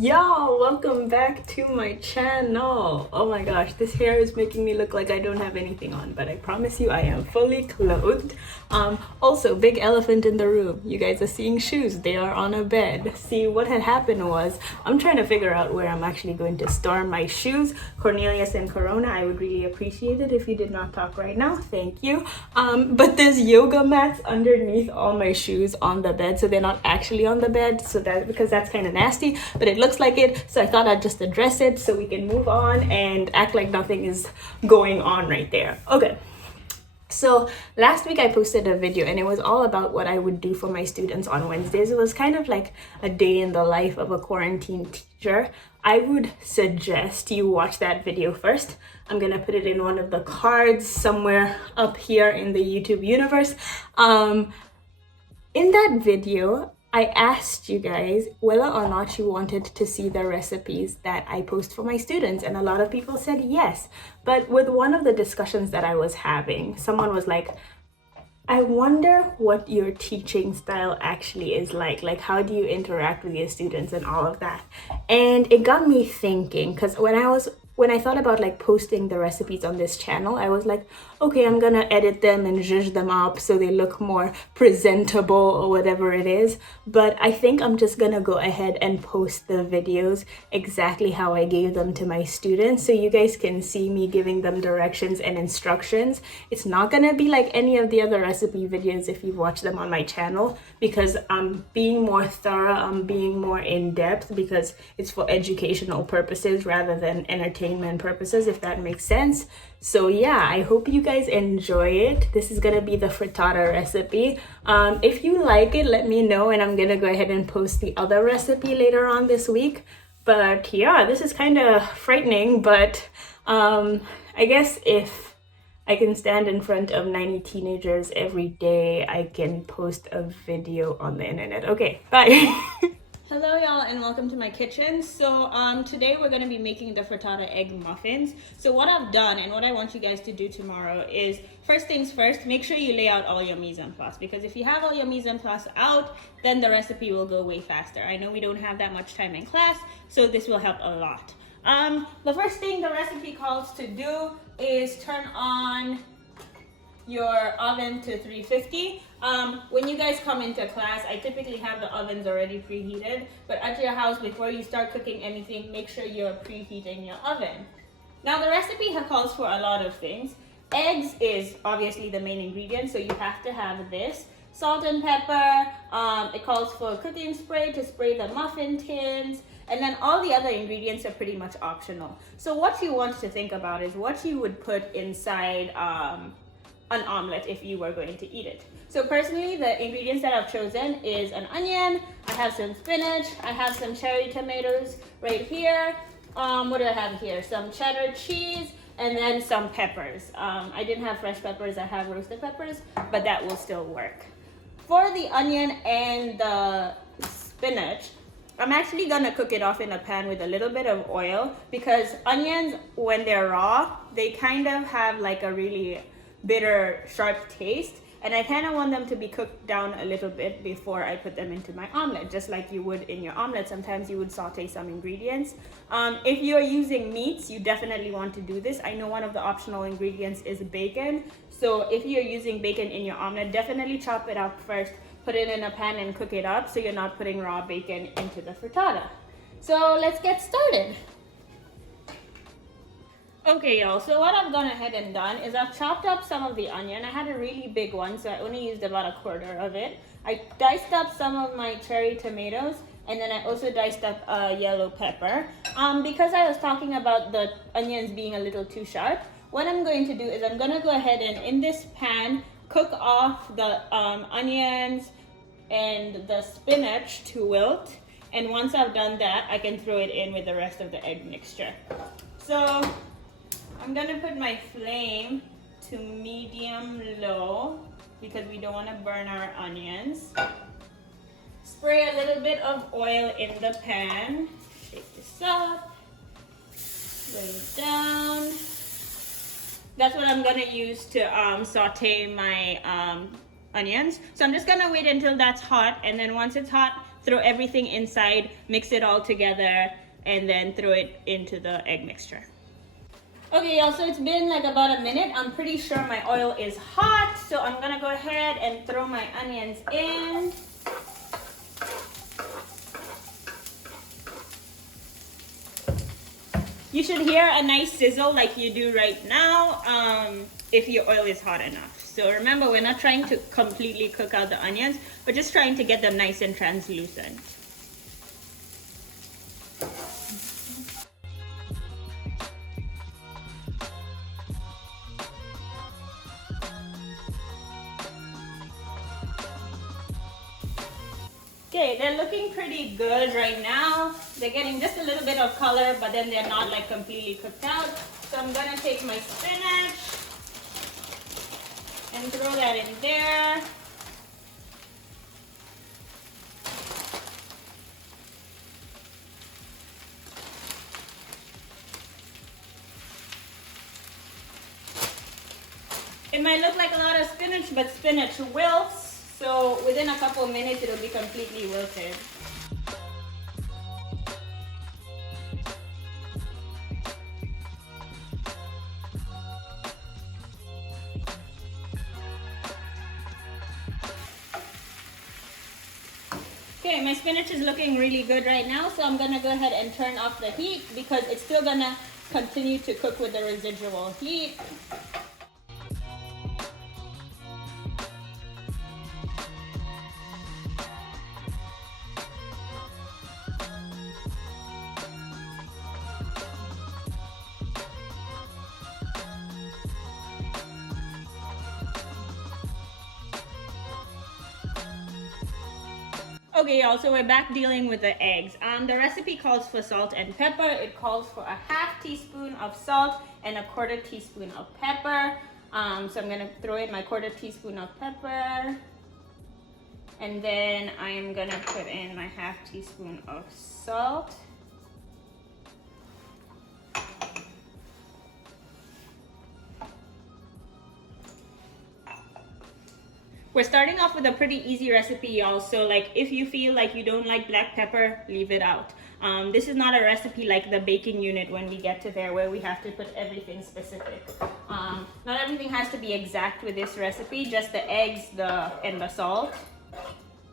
Y'all, welcome back to my channel. Oh my gosh, this hair is making me look like I don't have anything on, but I promise you I am fully clothed. Also, big elephant in the room. You guys are seeing shoes. They are on a bed. See, what had happened was I'm trying to figure out where I'm actually going to store my shoes. Cornelius and Corona, I would really appreciate it if you did not talk right now. Thank you. But there's yoga mats underneath all my shoes on the bed, so they're not actually on the bed, so that because that's kind of nasty, but it looks like it, so I thought I'd just address it so we can move on and act like nothing is going on right there. Okay. So last week I posted a video and it was all about what I would do for my students on Wednesdays. It was kind of like a day in the life of a quarantine teacher. I would suggest you watch that video first. I'm gonna put it in one of the cards somewhere up here in the YouTube universe. In that video, I asked you guys whether or not you wanted to see the recipes that I post for my students, and a lot of people said yes. But with one of the discussions that I was having, someone was like, I wonder what your teaching style actually is like. Like, how do you interact with your students and all of that? And it got me thinking, because when I thought about like posting the recipes on this channel, I was like, okay, I'm gonna edit them and zhuzh them up so they look more presentable or whatever it is. But I think I'm just gonna go ahead and post the videos exactly how I gave them to my students, so you guys can see me giving them directions and instructions. It's not gonna be like any of the other recipe videos if you've watched them on my channel, because I'm being more thorough, I'm being more in depth, because it's for educational purposes rather than entertainment purposes, if that makes sense. So yeah, I hope you guys enjoy it. This is gonna be the frittata recipe. If you like it, let me know, and I'm gonna go ahead and post the other recipe later on this week. But yeah, this is kind of frightening, but I guess if I can stand in front of 90 teenagers every day, I can post a video on the internet. Okay, bye. Hello y'all, and welcome to my kitchen. So today we're going to be making the frittata egg muffins. So what I've done and what I want you guys to do tomorrow is, first things first, make sure you lay out all your mise en place, because if you have all your mise en place out, then the recipe will go way faster. I know we don't have that much time in class, so this will help a lot. The first thing the recipe calls to do is turn on your oven to 350. When you guys come into class, I typically have the ovens already preheated, but at your house, before you start cooking anything, make sure you're preheating your oven. Now the recipe calls for a lot of things. Eggs is obviously the main ingredient, so you have to have this. Salt and pepper, it calls for cooking spray to spray the muffin tins, and then all the other ingredients are pretty much optional. So what you want to think about is what you would put inside an omelet if you were going to eat it. So personally, the ingredients that I've chosen is an onion, I have some spinach, I have some cherry tomatoes right here. What do I have here? Some cheddar cheese, and then some peppers. I didn't have fresh peppers, I have roasted peppers, but that will still work. For the onion and the spinach, I'm actually gonna cook it off in a pan with a little bit of oil, because onions, when they're raw, they kind of have like a really bitter, sharp taste, and I kind of want them to be cooked down a little bit before I put them into my omelet, just like you would in your omelet. Sometimes you would saute some ingredients. If you're using meats, you definitely want to do this. I know one of the optional ingredients is bacon, so if you're using bacon in your omelet, definitely chop it up first, put it in a pan and cook it up, so you're not putting raw bacon into the frittata. So let's get started. Okay y'all, so what I've gone ahead and done is I've chopped up some of the onion. I had a really big one, so I only used about a quarter of it. I diced up some of my cherry tomatoes, and then I also diced up yellow pepper. Because I was talking about the onions being a little too sharp, what I'm going to do is I'm going to go ahead and in this pan cook off the onions and the spinach to wilt. And once I've done that, I can throw it in with the rest of the egg mixture. So I'm gonna put my flame to medium low, because we don't want to burn our onions. Spray a little bit of oil in the pan. Shake this up, lay it down. That's what I'm gonna use to saute my onions. So I'm just gonna wait until that's hot, and then once it's hot, throw everything inside, mix it all together, and then throw it into the egg mixture. Okay, y'all, so it's been like about a minute. I'm pretty sure my oil is hot, so I'm gonna go ahead and throw my onions in. You should hear a nice sizzle like you do right now if your oil is hot enough. So remember, we're not trying to completely cook out the onions, we're just trying to get them nice and translucent. Okay, they're looking pretty good right now. They're getting just a little bit of color, but then they're not like completely cooked out. So I'm gonna take my spinach and throw that in there. It might look like a lot of spinach, but spinach wilts. So within a couple of minutes, it'll be completely wilted. Okay, my spinach is looking really good right now, so I'm gonna go ahead and turn off the heat because it's still gonna continue to cook with the residual heat. Okay, y'all, so we're back dealing with the eggs. The recipe calls for salt and pepper. It calls for a half teaspoon of salt and a quarter teaspoon of pepper. So I'm gonna throw in my quarter teaspoon of pepper. And then I'm gonna put in my half teaspoon of salt. We're starting off with a pretty easy recipe, y'all. So like if you feel like you don't like black pepper, leave it out. This is not a recipe like the baking unit when we get to there where we have to put everything specific. Not everything has to be exact with this recipe, just the eggs and the salt.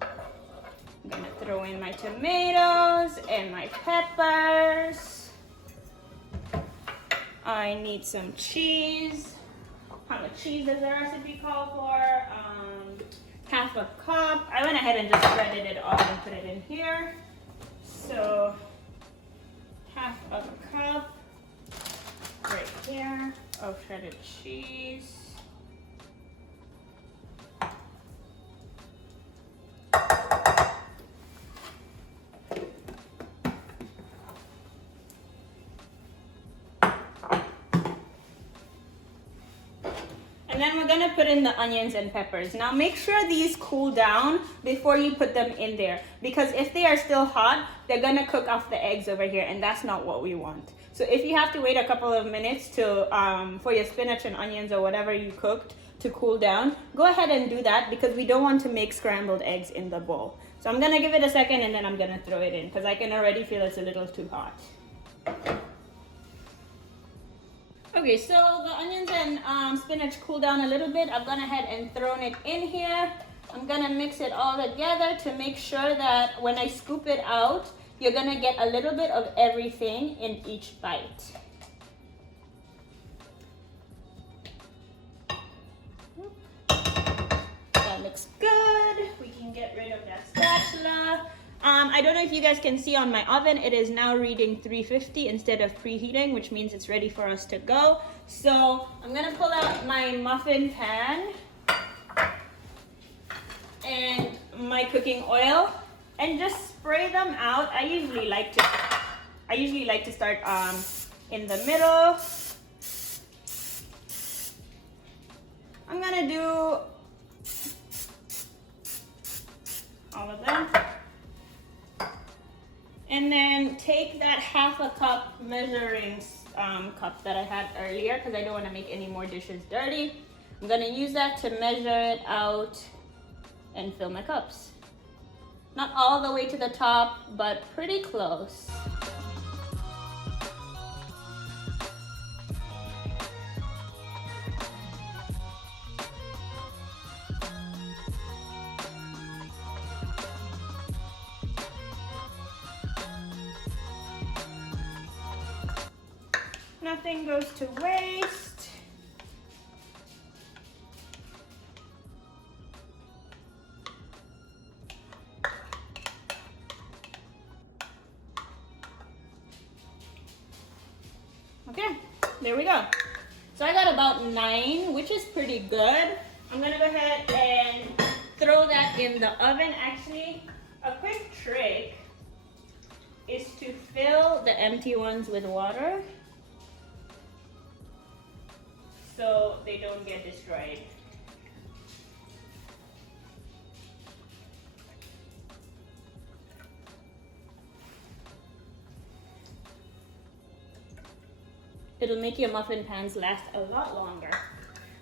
I'm gonna throw in my tomatoes and my peppers. I need some cheese. How much cheese does the recipe call for? Half a cup. I went ahead and just shredded it all and put it in here. So half a cup right here of shredded cheese. And then we're gonna put in the onions and peppers. Now make sure these cool down before you put them in there, because if they are still hot, they're gonna cook off the eggs over here, and that's not what we want. So if you have to wait a couple of minutes to for your spinach and onions or whatever you cooked to cool down, go ahead and do that, because we don't want to make scrambled eggs in the bowl. So I'm gonna give it a second and then I'm gonna throw it in, because I can already feel it's a little too hot. Okay, so the onions and spinach cool down a little bit. I've gone ahead and thrown it in here. I'm gonna mix it all together to make sure that when I scoop it out, you're gonna get a little bit of everything in each bite. That looks good. We can get rid of that spatula. I don't know if you guys can see on my oven, it is now reading 350 instead of preheating, which means it's ready for us to go. So I'm gonna pull out my muffin pan and my cooking oil and just spray them out. I usually like to start in the middle. I'm gonna do all of them. And then take that half a cup measuring cup that I had earlier, because I don't want to make any more dishes dirty. I'm going to use that to measure it out and fill my cups. Not all the way to the top, but pretty close. Nothing goes to waste. Okay, there we go. So I got about 9, which is pretty good. I'm gonna go ahead and throw that in the oven. Actually, a quick trick is to fill the empty ones with water so they don't get destroyed. It'll make your muffin pans last a lot longer.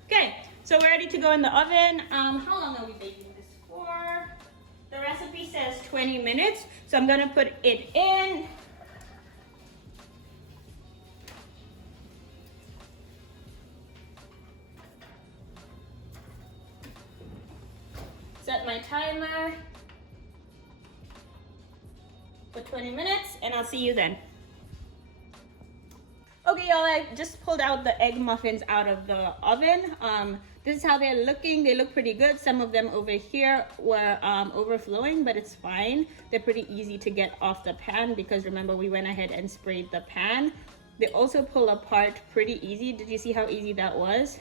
Okay, so we're ready to go in the oven. How long are we baking this for? The recipe says 20 minutes, so I'm gonna put it in. Set my timer for 20 minutes, and I'll see you then. Okay, y'all, I just pulled out the egg muffins out of the oven. This is how they're looking. They look pretty good. Some of them over here were overflowing, but it's fine. They're pretty easy to get off the pan because remember, we went ahead and sprayed the pan. They also pull apart pretty easy. Did you see how easy that was?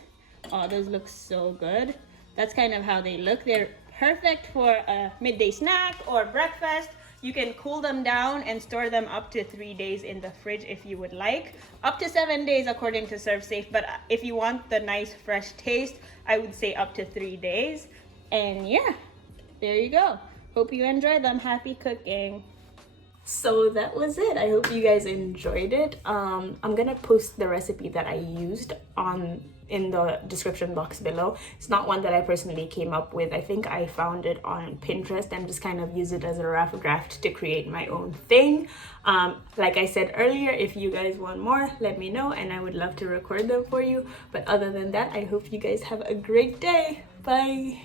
Oh, those look so good. That's kind of how they look. They're perfect for a midday snack or breakfast. You can cool them down and store them up to 3 days in the fridge if you would like. Up to 7 days according to ServSafe, but if you want the nice fresh taste, I would say up to 3 days. And yeah, there you go. Hope you enjoyed them. Happy cooking. So that was it. I hope you guys enjoyed it. I'm gonna post the recipe that I used in the description box below. It's not one that I personally came up with. I think I found it on Pinterest and just kind of use it as a rough draft to create my own thing. Like I said earlier, if you guys want more, let me know and I would love to record them for you. But other than that, I hope you guys have a great day. Bye.